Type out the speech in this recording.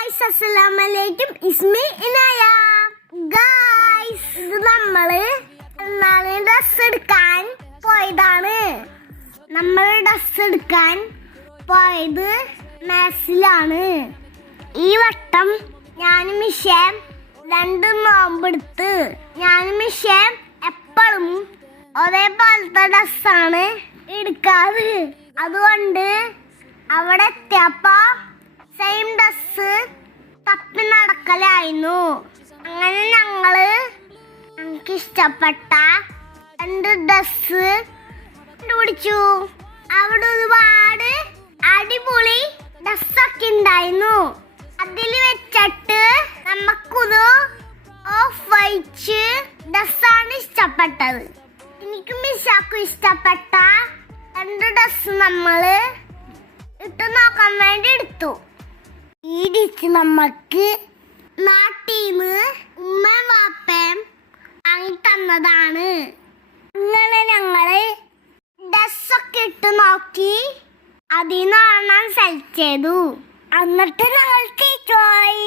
Guys അസ്സലാമലൈക്കും ഇസ്മി Inaya guys ഇത് നമ്മള് ഡ്രസ് എടുക്കാൻ പോയതാണ്. പോയത് മാസിലാണ്. ഈ വട്ടം ഞാനും മിഷേം 2 നോമ്പെടുത്ത്. ഞാനും മിഷേം എപ്പോഴും ഒരേപോലത്തെ ഡ്രസ്സാണ് എടുക്കാറ്. അതുകൊണ്ട് അവിടെ എത്തിയപ്പോ സെയിം ഡ്രസ് തപ്പി നടക്കലായിരുന്നു. അങ്ങനെ ഞങ്ങൾക്ക് ഇഷ്ടപ്പെട്ട 2 ഡ്രസ് കണ്ടുപിടിച്ചു. അവിടെ ഒരുപാട് അടിപൊളി ഡ്രസ്സൊക്കെ ഉണ്ടായിരുന്നു. അതിൽ വെച്ചിട്ട് നമുക്കൊരു ഓഫ് വൈറ്റ് ഡ്രസ്സാണ് ഇഷ്ടപ്പെട്ടത്. എനിക്ക് മിഷാക്കും ഇഷ്ടപ്പെട്ട 2 ഡ്രസ് നമ്മള് ഇട്ട് നോക്കാൻ വേണ്ടി എടുത്തു. ഈ ഡിഷ് നമുക്ക് നാട്ടീന്ന് ഉമ്മയും വാപ്പയും വാങ്ങി തന്നതാണ്. അങ്ങനെ ഞങ്ങള് ഡ്രസ്സൊക്കെ ഇട്ട് നോക്കി അതിൽ നിന്ന് സെലക്ട് ചെയ്തു. എന്നിട്ട് ഞങ്ങൾക്ക് ചോയ്